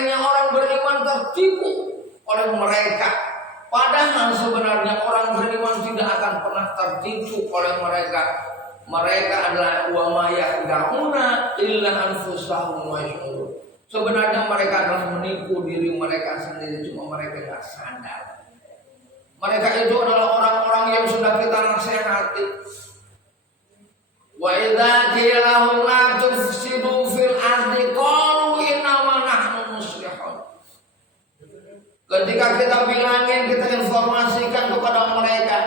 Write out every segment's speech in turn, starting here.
seandainya orang beriman tertipu oleh mereka, padahal sebenarnya orang beriman tidak akan pernah tertipu oleh mereka. Mereka adalah wa ma yakhda'una illa anfusahum wa yash'urun. Sebenarnya mereka adalah menipu diri mereka sendiri, cuma mereka tidak sadar. Mereka itu adalah orang-orang yang sudah kita nasihati. Wa idza qila lahum la tufsidu fil ardi qalu innama nahnu muslihun. Ketika kita bilangin, kita informasikan kepada mereka,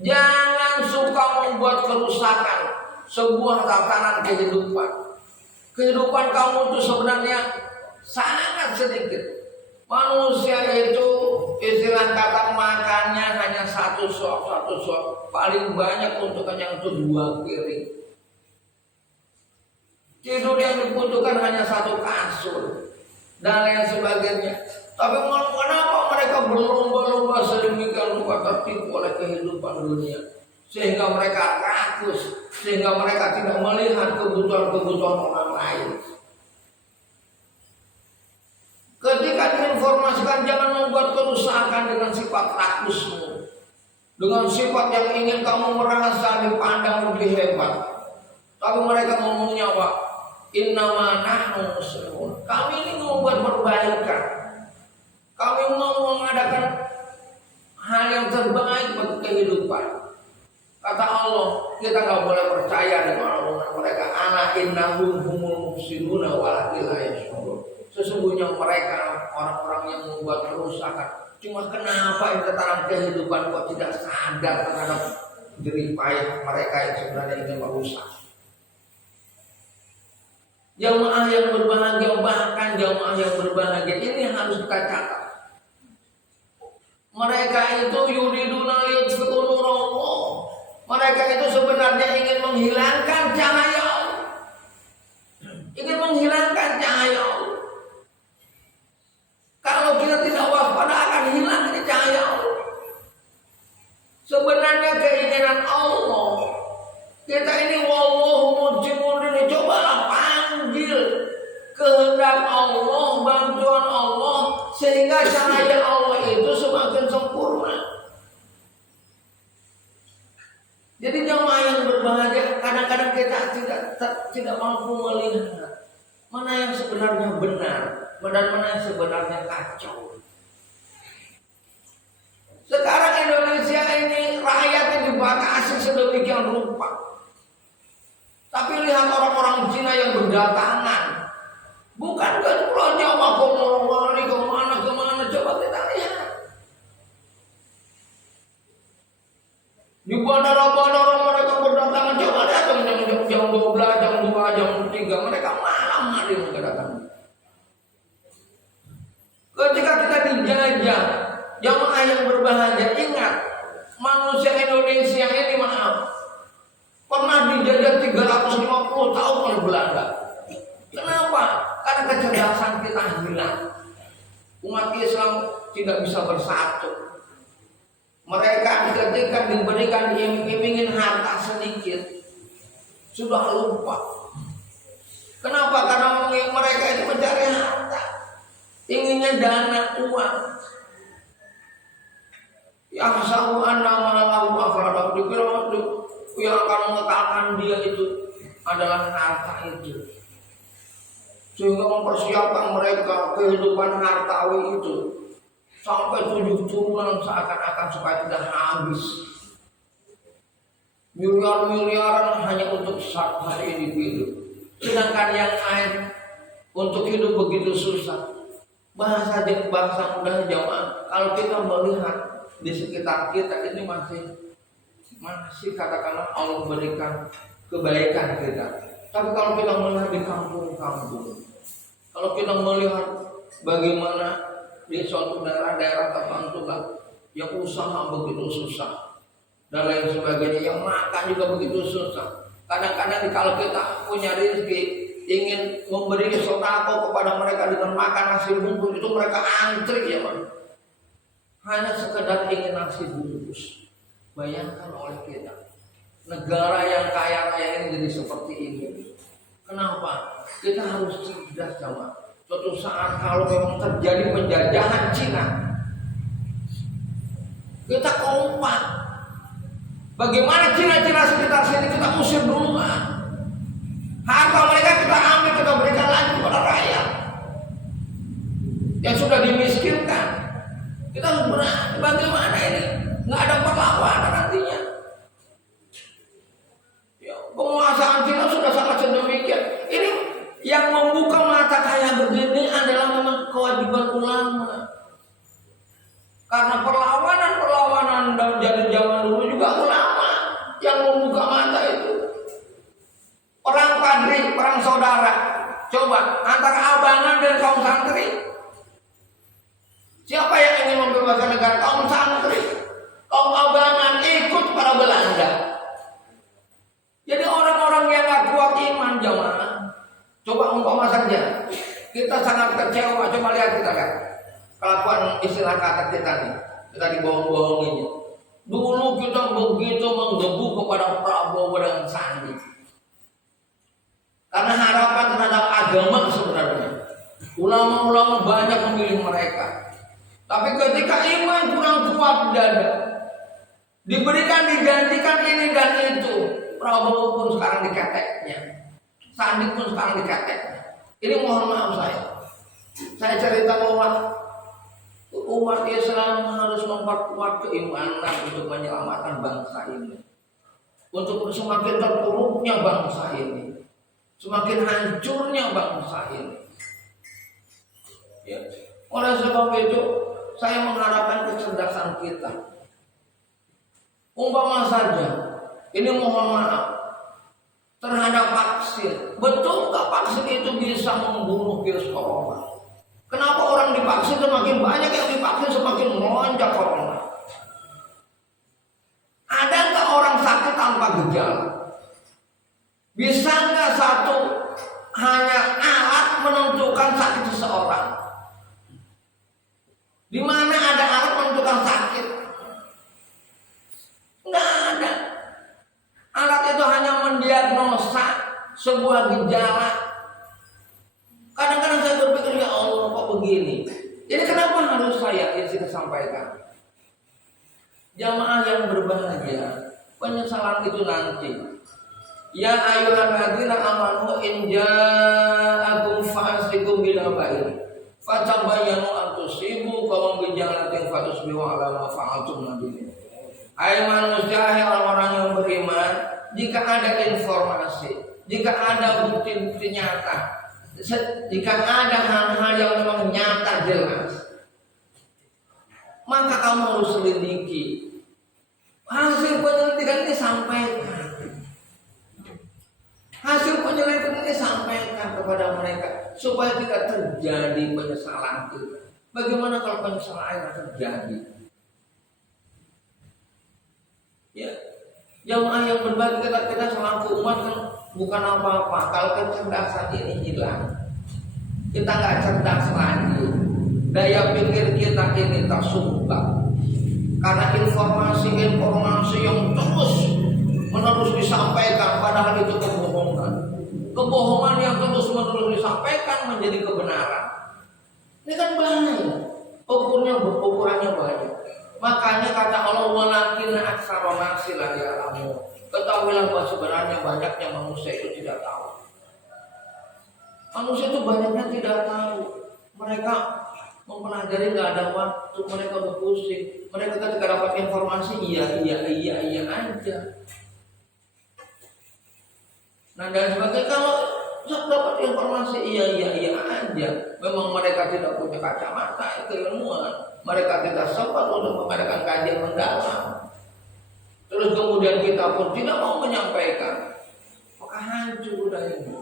jangan suka membuat kerusakan sebuah tatanan kehidupan. Kehidupan kamu itu sebenarnya sangat sedikit. Manusia itu istilah kata makannya hanya satu suap, paling banyak untuk kenyang itu 2 piring. Tidur yang dibutuhkan hanya 1 kasur dan lain sebagainya. Tapi kenapa mereka berlomba-lomba sedemikian rupa tertipu oleh kehidupan dunia, sehingga mereka rakus, sehingga mereka tidak melihat kebutuhan-kebutuhan orang lain. Ketika diinformasikan jangan membuat kerusakan dengan sifat rakusmu, dengan sifat yang ingin kamu merasa dipandang lebih hebat, tapi mereka ngomongnya apa? Innama nahnu muslihun. Kami ini membuat perbaikan. Kami mau mengadakan hal yang terbaik bagi kehidupan. Kata Allah, kita nggak boleh percaya dengan omongan mereka. Ala innahum humul mufsiduna walakin la yash'urun. Sesungguhnya mereka orang-orang yang membuat kerusakan. Cuma kenapa yang tatanan kehidupan kok tidak sadar terhadap jerih payah mereka yang sebenarnya ingin merusak. Jamaah yang berbahagia, bahkan jamaah yang berbahagia ini harus kita catat. Mereka itu yuriduna liyutfi'u nurallah. Mereka itu sebenarnya ingin menghilangkan cahaya Allah. Ingin menghilangkan cahaya Allah. Kalau kita tidak waspada akan hilang ini cahaya Allah. Sebenarnya keinginan Allah, kita ini wallahu mujibun ini, cobalah panggil kehendak Allah, bantuan Allah, sehingga cahaya Allah itu semakin sempurna. Jadi jamaah yang berbahagia, kadang-kadang kita tidak mampu melihat mana yang sebenarnya benar dan mana yang sebenarnya kacau. Sekarang Indonesia ini rakyatnya dibatasi sedemikian rupa. Tapi lihat orang-orang Cina yang berdatangan, bukan ke Pulau Jawa, ke Morowali, kemana, coba kita lihat. Di bandara-bandara mereka berdatangan, coba datang jam 12, jam 2, jam 3, mereka malam hari mereka datang. Ketika kita dijajah, jamaah yang berbahagia, ingat, manusia Indonesia ini pernah dijajah 350 tahun oleh Belanda. Kenapa? Karena kecerdasan kita hilang. Umat Islam tidak bisa bersatu. Mereka ketika diberikan iming-imingin harta sedikit, sudah lupa. Kenapa? Karena mereka itu mencari harta, inginnya dana, uang. Yang sahu anna malahu akhlada, dikira yang akan mengekalkan dia itu adalah harta itu, sehingga mempersiapkan mereka kehidupan hartawi itu sampai 7 turunan seakan-akan supaya tidak habis. Miliar-miliaran hanya untuk satu individu, sedangkan yang lain untuk hidup begitu susah. Bahasa mudah jamaah, kalau kita melihat di sekitar kita ini masih katakanlah Allah berikan kebaikan kita. Tapi kalau kita melihat di kampung-kampung, kalau kita melihat bagaimana di suatu daerah-daerah tertentu yang usaha begitu susah dan lain sebagainya, yang makan juga begitu susah. Kadang-kadang kalau kita punya rezeki ingin memberi sedekah kepada mereka dengan makan nasi bungkus, itu mereka antri ya Pak. Hanya sekedar ingin nasi bungkus. Bayangkan oleh kita, negara yang kaya raya ini jadi seperti ini. Kenapa? Kita harus cerdas sama. suatu saat kalau memang terjadi penjajahan Cina, kita kompak. Bagaimana Cina-Cina sekitar sini kita usir duluan. Harta mereka kita ambil, kita berikan lagi kepada rakyat yang sudah dimiskinkan. Kita harus berani. Bagaimana ini? Nggak ada perlawanan nantinya. Ya, penguasaan Cina sudah sangat sedemikian. Ini yang membuka mata kayak begini adalah memang kewajiban ulama. Karena perlawanan dan zaman dulu juga ulama yang membuka mata itu. Orang padri, perang saudara. Coba antara abangan dan kaum santri. Siapa yang ingin membebaskan negara? Kaum santri. Kaum abangan ikut para Belanda. Jadi orang-orang yang gak kuat iman jamaah. Coba umpama saja. Kita sangat kecewa. Coba lihat kita kan. Kelakuan istilah kata kita nih. Kita dibohong-bohonginnya. Dulu kita begitu menggebu kepada Prabowo dan Sandi. Karena harapan terhadap agama sebenarnya. Ulama-ulama banyak memilih mereka. Tapi ketika iman kurang kuat dada, diberikan digantikan ini dan itu, Prabowo pun sekarang diketeknya, Sandi pun sekarang diketeknya. Ini mohon maaf saya cerita bahwa umat Islam harus memperkuat keimanan untuk menyelamatkan bangsa ini, untuk semakin terpuruknya bangsa ini, semakin hancurnya bangsa ini. Ya. Oleh sebab itu, saya mengharapkan kecerdasan kita. Umpama saja, ini mohon maaf, terhadap vaksin. Betul nggak vaksin itu bisa membunuh virus corona? Kenapa orang divaksin semakin banyak yang divaksin semakin melonjak corona? Ada nggak orang sakit tanpa gejala? Bisa nggak satu hanya alat menentukan sakit seseorang? Di mana ada alat menentukan sakit? Nggak ada. Alat itu hanya mendiagnosa sebuah gejala. Kadang-kadang saya berpikir, ya Allah kok begini. Jadi kenapa harus saya sampaikan? Jamaah yang berbahagia, penyesalan itu nanti. Ya ayyuhalladzina amanu in ja'akum fasiqun binaba'in fatabayyanu an tusibu qauman bijahalatin fatusbihu 'ala ma fa'altum nadim. Hai manusia, orang-orang yang beriman, jika ada informasi, jika ada bukti-bukti nyata, jika ada hal-hal yang memang nyata jelas, maka kamu harus selidiki. Hasil penyelidikan ini sampaikan. Hasil penyelidikan ini sampaikan kepada mereka supaya tidak terjadi penyesalan kita. Bagaimana kalau penyesalan terjadi? Ya, jamaah yang berbagi kita selaku umat kan bukan apa-apa. Kalau kecerdasan ini hilang, kita nggak cerdas lagi. Daya pikir kita ini tersumbat karena informasi yang terus disampaikan, padahal itu kebohongan. Kebohongan yang terus disampaikan menjadi kebenaran. Ini kan bahaya. Ukurannya banyak. Makanya kata Allah, walakinna aktsara nasi la ya'lamun. Ketahuilah bahwa sebenarnya banyaknya manusia itu tidak tahu. Manusia itu banyaknya tidak tahu. Mereka mempelajari nggak ada waktu, mereka berpusing. Mereka ketika dapat informasi iya aja. Nah dan sebagainya, kalau dapat informasi iya aja, memang mereka tidak punya kacamata keilmuan, mereka tidak sempat untuk mengadakan kajian mendalam. Terus kemudian kita pun tidak mau menyampaikan, maka hancur udah ini.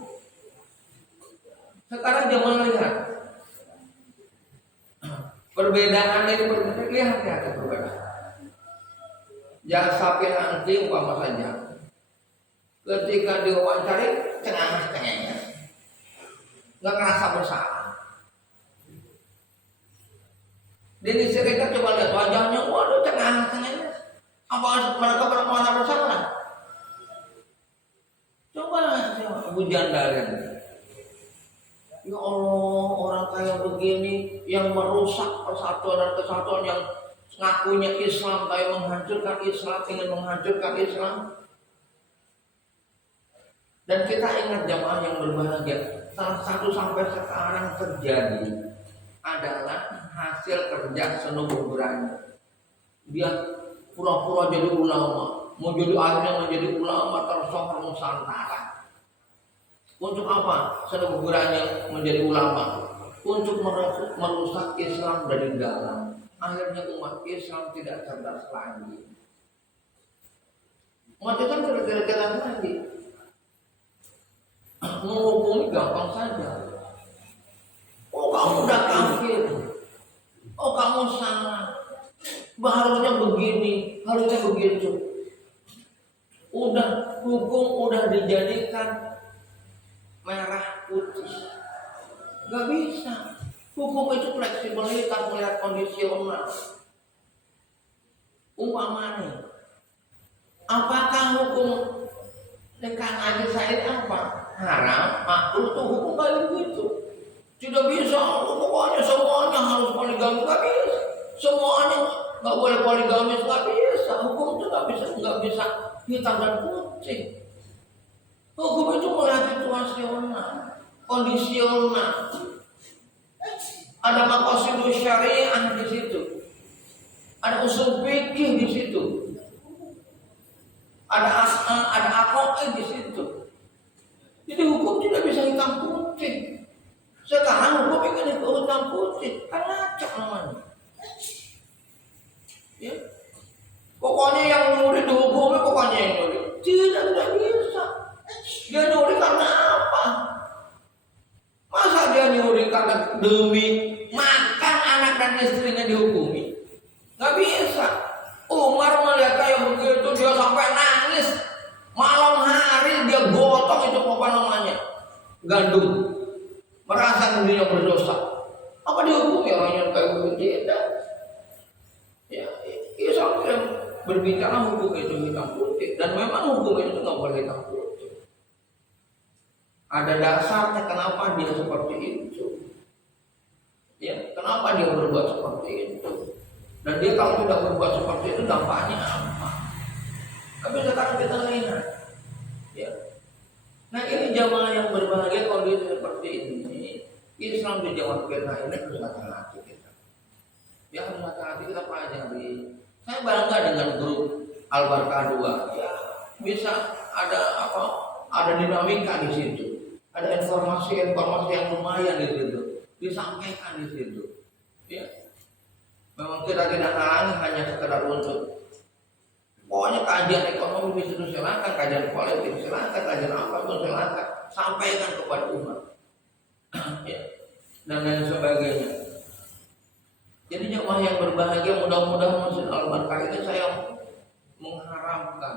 Sekarang jangan lihat perbedaan itu, lihat perbedaan. Jasa pinanti umpama saja. Ketika diwawancari cengang-cengengnya, nggak ngerasa bersalah. Di serikat coba lihat wajahnya, waduh cengang-cengengnya. Apa mereka merasa bersalah? Coba Bu Jandarin. Ya Allah, orang begini yang merusak persatuan dan kesatuan, yang ngakunya Islam tapi menghancurkan Islam, ingin menghancurkan Islam. Dan kita ingat jamaah yang berbahagia, salah satu sampai sekarang terjadi adalah hasil kerja seno berani. Dia pura-pura jadi ulama, mau jadi akhirnya menjadi ulama tersohor Nusantara. Untuk apa seno berani menjadi ulama? Untuk merusak Islam dari dalam. Akhirnya umat Islam tidak cerdas lagi. Umat Islam tidak cerdas lagi. Menghukumi gampang saja. Oh, kamu udah kafir. Oh, kamu salah. Harusnya begini, harusnya begitu. Udah hukum udah dijadikan merah putih. Gak bisa. Hukum itu fleksibilitas, melihat kondisional. Umpamanya, apakah hukum nikah aja saya apa? Haram, makruh tuh hukum kayak begitu. Tidak bisa, pokoknya semuanya harus poligami, nggak bisa. Semuanya nggak boleh poligami, nggak bisa. Hukum itu nggak bisa hitam dan putih. Hukum itu melihat situasional, kondisional. Ada maqasidus syariah di situ, ada usul fikih di situ, ada aqaid di situ. Jadi hukum tidak bisa hitam putih. Sekarang hukum ingin hitam putih, kan ngacak namanya. Ya. Pokoknya yang nyuri dihukumi, pokoknya yang nyuri. Tidak bisa. Dia nyuri karena apa? Masa dia nyuri karena demi makan anak dan istrinya dihukumi? Gak bisa. Umar melihat kayak begitu, dia sampai nangis. Malam hari dia gotong itu apa namanya? Gandum. Merasa dirinya berdosa. Apa dihukumi orangnya kayak begitu? Tidak. Ya, Islam berbicara hukum itu hitam putih, dan memang hukum itu nggak boleh hitam putih. Ada dasarnya kenapa dia seperti itu. Ya, kenapa dia berbuat seperti itu? Dan dia kalau tidak berbuat seperti itu dampaknya apa? Tapi sekarang kita lihat, ya. Nah ini jamaah yang berbahagia kondisi seperti ini. Islam di zaman kita ini harus hati-hati kita. Ya harus hati-hati kita pelajari. Saya bangga dengan grup Al-Barkah 2. Ya, bisa ada apa? Ada dinamika di situ. Ada informasi-informasi yang lumayan di situ. Disampaikan di situ. Ya. Memang kita tidak halangi hanya sekedar untuk pokoknya kajian ekonomi itu silakan, kajian politik silakan, kajian apapun silakan, sampaikan kepada umat. Ya. Dan lain sebagainya. Jadi jemaah yang berbahagia, mudah-mudahan Masjid Al-Barkah ini saya mengharapkan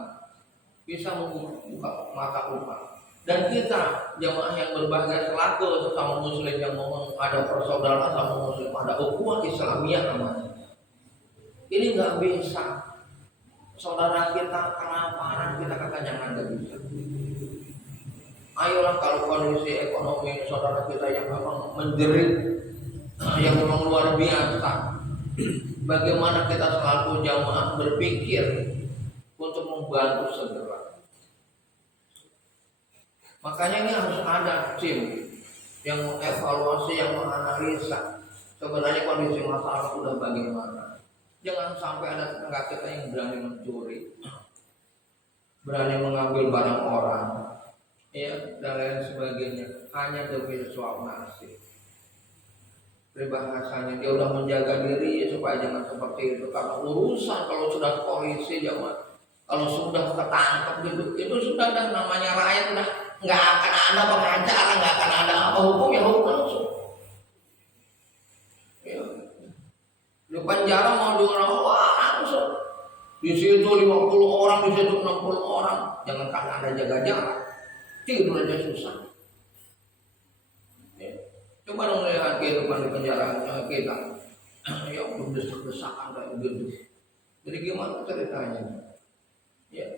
bisa membuka mata umat. Dan kita jemaah yang berbahagia selaku sesama muslim yang mau ada persaudaraan sama muslim, ada ukhuwah Islamiyah namanya. Ini nggak bisa. Saudara kita kelaparan, kita kata jangan, nggak bisa. Ayolah kalau kondisi ekonomi saudara kita yang memang menjerit, yang memang luar biasa, bagaimana kita selaku jamaah berpikir untuk membantu segera. Makanya ini harus ada tim yang mengevaluasi, yang menganalisa sebenarnya kondisi masalah sudah bagaimana. Jangan sampai ada tetangga kita yang berani mencuri, berani mengambil barang orang, ya, dan lain sebagainya, hanya demi suap nasi. Peribahasanya dia udah menjaga diri supaya jangan seperti itu. Karena urusan kalau sudah polisi jangan, kalau sudah ketangkep gitu, itu sudah ada namanya rakyat, udah nggak akan ada pengacara, nggak akan ada apa, hukum ya hukum langsung. Ya. Di penjara mau diurang, wah langsung. Di situ 50 orang, di situ 60 orang, jangan karena ada jaga jarak, tidur aja susah. Ya. Coba dong lihat kehidupan di penjara kita, ya berdesak-desakan kayak begitu. Jadi gimana ceritanya? Ya,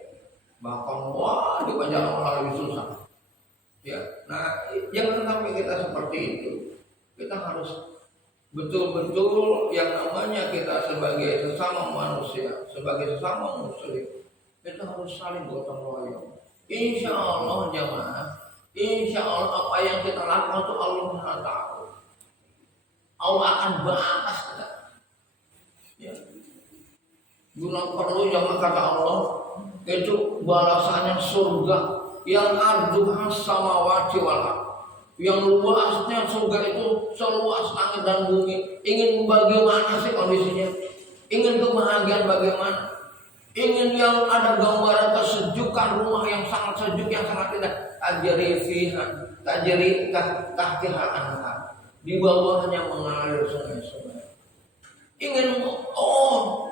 bahkan wah di penjara malah lebih susah. Ya, nah jangan sampai kita seperti itu. Kita harus betul-betul yang namanya kita sebagai sesama manusia, sebagai sesama muslim, kita harus saling gotong royong. Insya Allah jamaah, insya Allah apa yang kita lakukan itu Allah Maha tahu. Allah akan balas kita. Ya. Bila perlu jamaah kata Allah, itu balasannya surga yang arduha samawati wal ardh. Yang luasnya surga itu seluas langit dan bumi. Ingin bagaimana sih kondisinya? Ingin kebahagiaan bagaimana? Ingin yang ada gambaran kesejukan rumah yang sangat sejuk, yang sangat indah. Tajri fiha, tajri tahtiha anhar. Di bawahnya mengalir sungai-sungai. Ingin,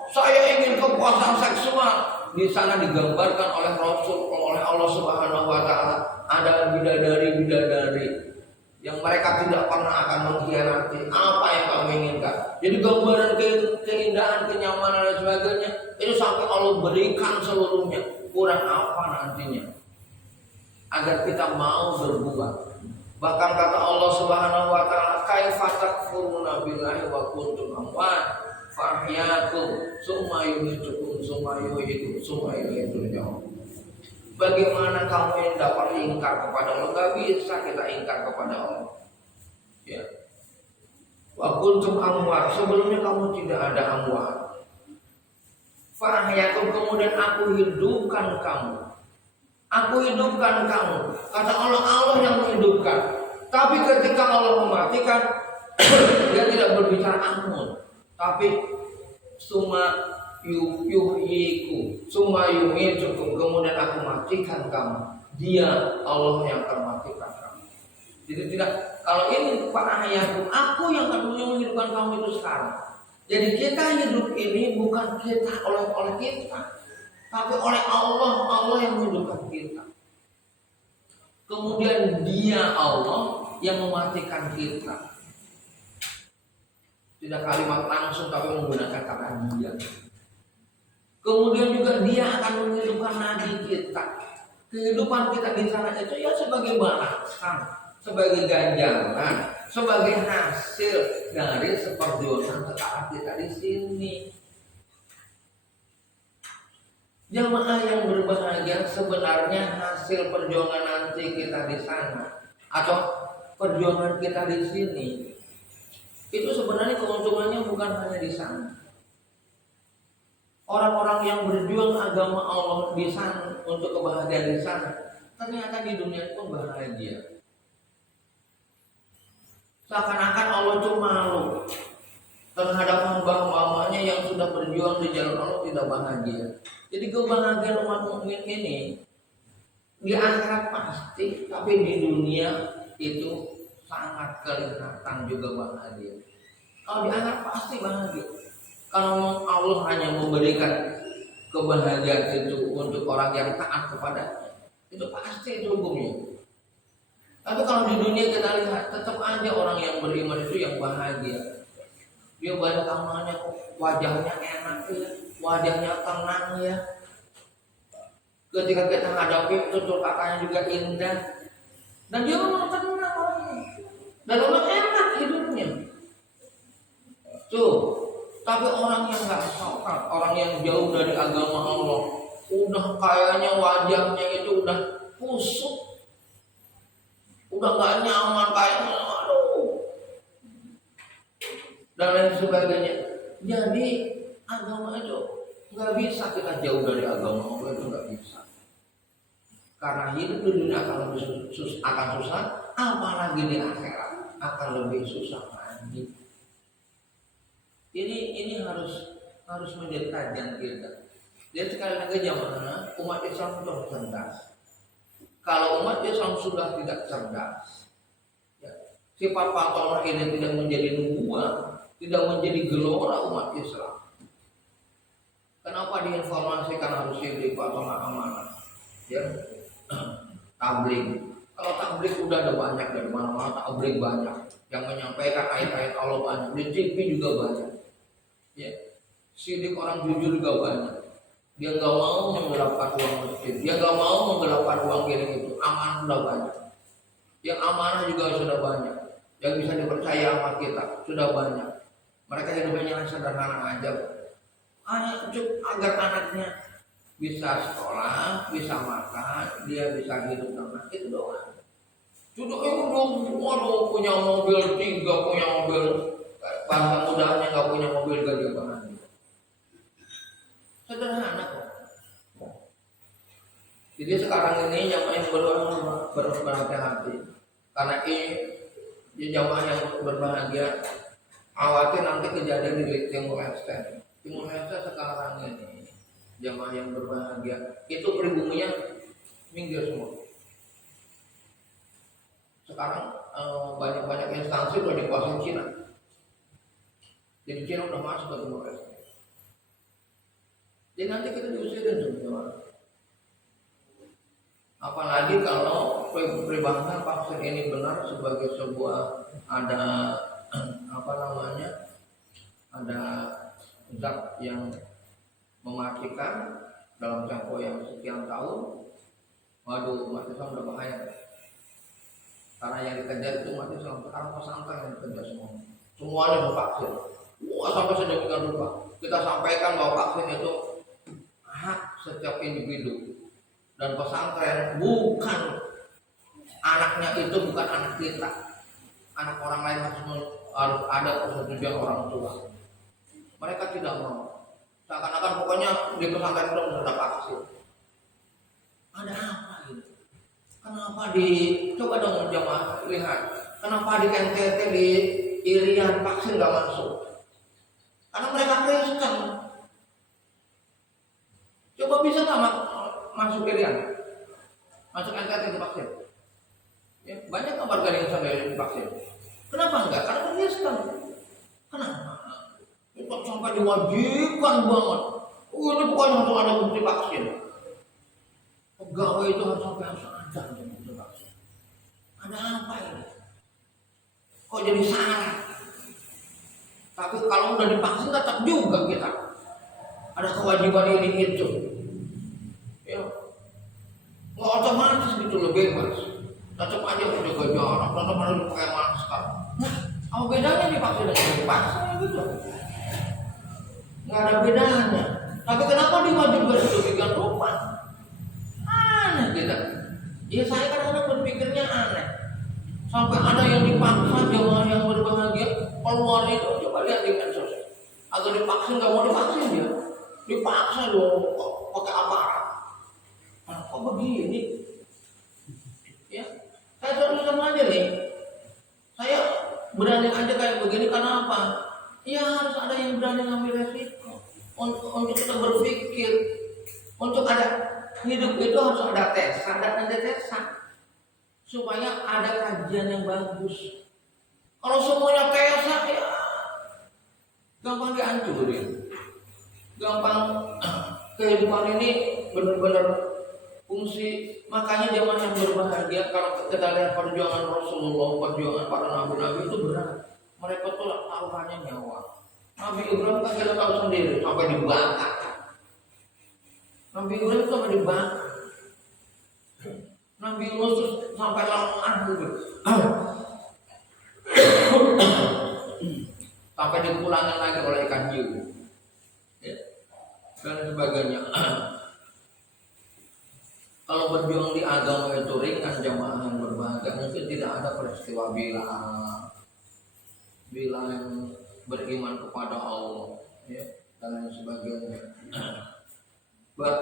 saya ingin kepuasan seksual. Di sana digambarkan oleh Rasul, oleh Allah Subhanahu Wa Taala, ada bidadari-bidadari yang mereka tidak pernah akan mengkhianati apa yang kamu inginkan. Jadi gambaran keindahan, kenyamanan dan sebagainya itu sampai Allah berikan seluruhnya. Kurang apa nantinya? Agar kita mau berbuat. Bahkan kata Allah Subhanahu Wa Taala, kaifa takfuruna billahi wa kuntum amwat fahyakum summa yumitukum summa yuhyikum summa ilaihi turja'un. Bagaimana kamu yang dapat ingkar kepada Allah? Gak bisa kita ingkar kepada Allah. Ya. Wa kuntum amwat, sebelumnya kamu tidak ada amwat. Fahyakum, kemudian aku hidupkan kamu. Aku hidupkan kamu. Kata Allah, Allah yang menghidupkan. Tapi ketika Allah mematikan, dia tidak berbicara amun, tapi summa yuhyikum summa yumitukum, kemudian aku matikan kamu. Dia Allah yang akan matikan kamu. Jadi tidak, kalau ini fa'ahyakum, aku yang akan menghidupkan kamu itu sekarang. Jadi kita hidup ini bukan kita oleh kita, tapi oleh Allah. Allah yang menghidupkan kita. Kemudian dia Allah yang mematikan kita. Tidak kalimat langsung tapi menggunakan kata dia. Kemudian juga dia akan menghidupkan nadi kita. Kehidupan kita di sana itu ya sebagai balasan, sebagai ganjaran, sebagai hasil dari seperjuangan kekal kita di sini. Jamaah yang berbahagia, sebenarnya hasil perjuangan nanti kita di sana atau perjuangan kita di sini itu sebenarnya keuntungannya bukan hanya di sana. Orang-orang yang berjuang agama Allah di sana untuk kebahagiaan di sana, ternyata di dunia pun bahagia. Seakan-akan Allah itu malu terhadap hamba-hambanya yang sudah berjuang di jalan Allah tidak bahagia. Jadi kebahagiaan umat mukmin ini di akhirat pasti, tapi di dunia itu sangat kelihatan juga bahagia. Kalau di akhirat pasti bahagia. Kalau Allah hanya memberikan kebahagiaan itu untuk orang yang taat kepada, itu pasti itu hukumnya. Tapi kalau di dunia kita lihat, tetap aja orang yang beriman itu yang bahagia. Dia banyak amalnya, wajahnya enak ya, wajahnya tenang ya. Ketika kita hadapi tutur katanya juga indah, dan dia memang tenang orangnya, dan memang enak hidupnya. Tuh. Tapi orang yang nggak sholat, orang yang jauh dari agama Allah, udah kayaknya wajahnya itu udah kusut, udah nggak nyaman kayaknya, aduh, dan lain sebagainya. Jadi agama itu nggak bisa kita jauh dari agama Allah, itu nggak bisa. Karena hidup di dunia akan lebih susah, apalagi di akhirat akan lebih susah lagi. Ini harus menjadi kajian kita. Jadi sekali lagi jamaah, umat Islam itu harus cerdas. Kalau umat Islam sudah tidak cerdas, ya, sifat patolog ini tidak menjadi nubuah, tidak menjadi gelora umat Islam. Kenapa diinformasikan harus di patolog amanah? Ya, tabligh. Kalau tabligh udah ada banyak dari mana-mana, tabligh banyak. Yang menyampaikan ayat-ayat Allah banyak, di TV juga banyak. Ya, sidik orang jujur juga banyak. Dia nggak mau menggelapkan uang masjid, dia nggak mau menggelapkan uang kirim itu. Amanah sudah banyak, yang amanah juga sudah banyak. yang bisa dipercaya sama kita sudah banyak. Mereka hidupnya sederhana aja, hanya agar anaknya bisa sekolah, bisa makan, dia bisa hidup dengan itu doang. Sudah waduh, punya mobil 3, punya mobil, bahasa mudahnya nggak punya mobil gaya-gayaan. Sederhana kok. Jadi sekarang ini jamaah yang berhati-hati, karena ini jamaah yang berbahagia khawatir nanti kejadian di Timur Leste. Timur Leste sekarang ini jamaah yang berbahagia itu pribuminya minggir semua. Sekarang banyak instansi udah dikuasai Cina. Jadi Cina udah masuk ke Timur Leste. Jadi nanti kita diusirin semua. Apalagi kalau peribahasa vaksin ini benar sebagai sebuah ada ada zat yang mematikan dalam tempo yang sekian tahun. Waduh, umat Islam udah bahaya. Karena yang dikejar itu umat Islam. Sekarang pesantren yang dikejar semua. Semuanya bervaksin. Wah, sampai sedemikian rupa. Kita sampaikan bahwa vaksin itu hak setiap individu. Dan pesantren bukan anaknya itu bukan anak kita. Anak orang lain harus ada persetujuan orang tua. Mereka tidak mau. Seakan-akan pokoknya di pesantren itu sudah vaksin. Ada apa ini? Kenapa coba dong jamaah lihat. Kenapa di NTT di Irian vaksin nggak masuk? Karena mereka Kristen. Coba bisa nggak masuk Irian? Masuk NTT divaksin? Ya, banyak nggak warga yang sampai divaksin? Kenapa enggak? Karena Kristen. Kenapa? Itu sampai diwajibkan banget. Ini bukan harus ada bukti vaksin. Pegawai itu harus sampai ada bukti vaksin. Ada apa ini? Kok jadi syarat? Tapi kalau udah divaksin tetap juga kita ada kewajiban ini itu. Ya, nggak otomatis gitu loh, bebas. Tetap aja udah jaga jarak, tetap harus pakai masker. Nah, apa bedanya divaksin dengan divaksin gitu? Nggak ada bedanya. Tapi kenapa diwajibkan sedemikian rupa? Aneh kita. Ya saya kadang-kadang berpikirnya aneh. Sampai ada yang dipaksa jemaah yang berbahagia keluar itu, coba lihat di medsos. Atau divaksin nggak mau divaksin dia, dipaksa dong pakai aparat. Nah, kok begini? Ya, saya terus aja nih. Saya berani aja kayak begini karena apa? Ya harus ada yang berani ngambil resiko untuk kita berpikir. Untuk ada hidup itu harus ada tes, ada tesan. Supaya ada kajian yang bagus. Kalau semuanya tesak ya gampang dihancurin. Gampang kehidupan ini benar-benar fungsi. Makanya zaman yang berbahagia kalau kita lihat perjuangan Rasulullah, perjuangan para nabi-nabi itu berat. Mereka tuh taruhannya nyawa. Nabi Ibrahim kan kita tahu sendiri sampai dibakar. Nabi Ibrahim sampai dibakar. Nabi Yunus sampai lengah gitu. Sampai dipulangkan lagi oleh ikan hiu. Ya. Dan sebagainya. Kalau berjuang di agama itu ringan jamaah yang berbahagia, mungkin tidak ada peristiwa bila yang beriman kepada Allah, ya, dan lain sebagainya.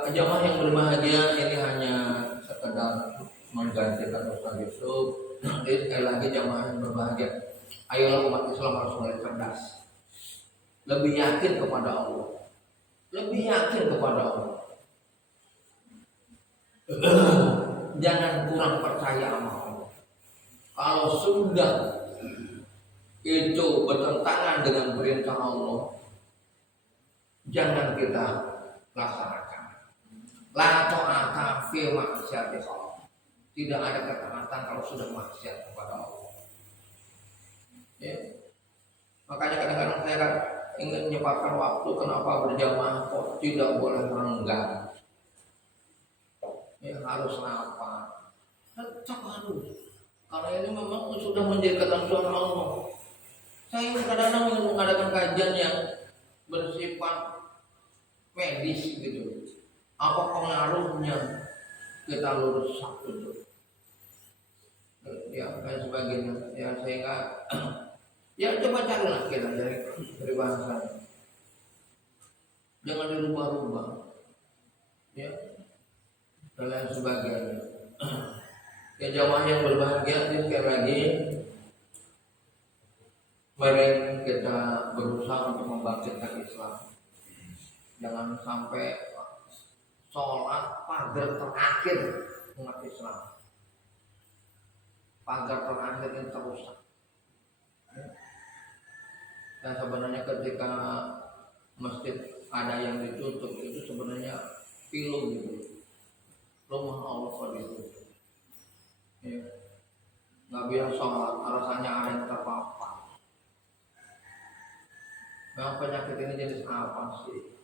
Jamaah yang berbahagia ini hanya sekedar menggantikan Ustaz Yusuf. Sekali lagi jamaah yang berbahagia, ayolah umat Islam harus mulai cerdas, lebih yakin kepada Allah, lebih yakin kepada Allah. Jangan kurang percaya sama Allah. Kalau sudah itu bertentangan dengan perintah Allah, jangan kita laksanakan. La ta'ata fi ma'siyati Allah. Tidak ada ketaatan kalau sudah maksiat kepada Allah. Ya. Makanya kadang-kadang saya ingin menyempatkan waktu, kenapa berjamaah kok tidak boleh renggang. Ya, harus apa? Tetap harus. Karena ini memang sudah menjadi ketentuan Allah. Saya kadang-kadang ingin mengadakan kajian yang bersifat medis gitu. Apa pengaruhnya kita lurus sakit? Ya, dan sebagainya. Ya, sehingga ya coba carilah kita dari bahasa. Jangan dirubah-rubah. Ya, dan lain sebagainya. Ya jamaah yang berbahagia, sekali lagi mari kita berusaha untuk membangkitkan Islam. Jangan sampai sholat pagar terakhir umat Islam, pagar terakhir yang terusak. Dan sebenarnya ketika masjid ada yang ditutup itu sebenarnya pilu gitu, rumah Allah pada itu. Ya. Nggak bisa sholat, rasanya ada yang terpapar. Memang penyakit ini jenis apa sih?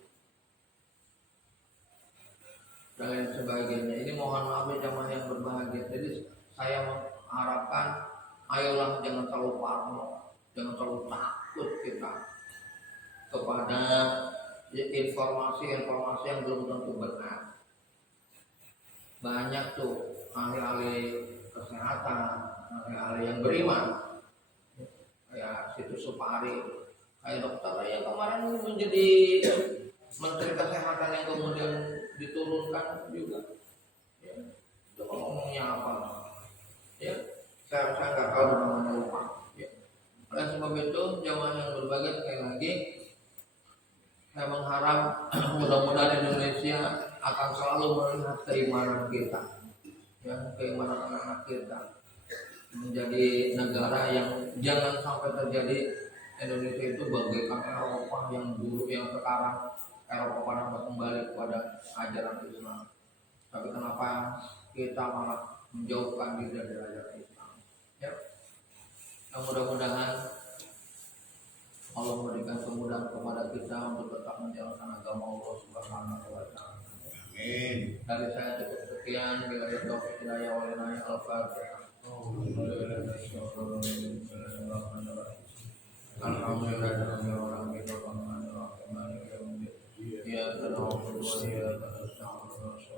Dan lain sebagainya. Ini mohon maaf ya jamaah yang berbahagia. Jadi saya mengharapkan, ayolah jangan terlalu parno, jangan terlalu takut kita kepada informasi-informasi yang belum tentu benar. Banyak tuh ahli-ahli kesehatan, ahli-ahli yang beriman, kayak situs Supari, kayak dokter yang kemarin menjadi menteri kesehatan yang kemudian diturunkan juga. Ya, itu ngomongnya apa? Ya, saya nggak tahu namanya lupa. Ya. Oleh sebab itu jamaah yang berbahagia sekali lagi, saya mengharap mudah-mudahan Indonesia akan selalu melihat keimanan kita, ya, keimanan anak-anak kita menjadi negara yang jangan sampai terjadi Indonesia itu bagaikan Eropa yang dulu, yang sekarang Eropa pada kembali kepada ajaran Islam. Tapi kenapa kita malah menjauhkan diri dari ajaran Islam? Ya, nah, mudah-mudahan Allah memberikan kemudahan kepada kita untuk tetap menjalankan agama Allah Subhanahu wa Ta'ala. Amin. Dari saya cukup sekian. Bila ada taufiq hidayah wal hidayah al-Fatihah. Alhamdulillah.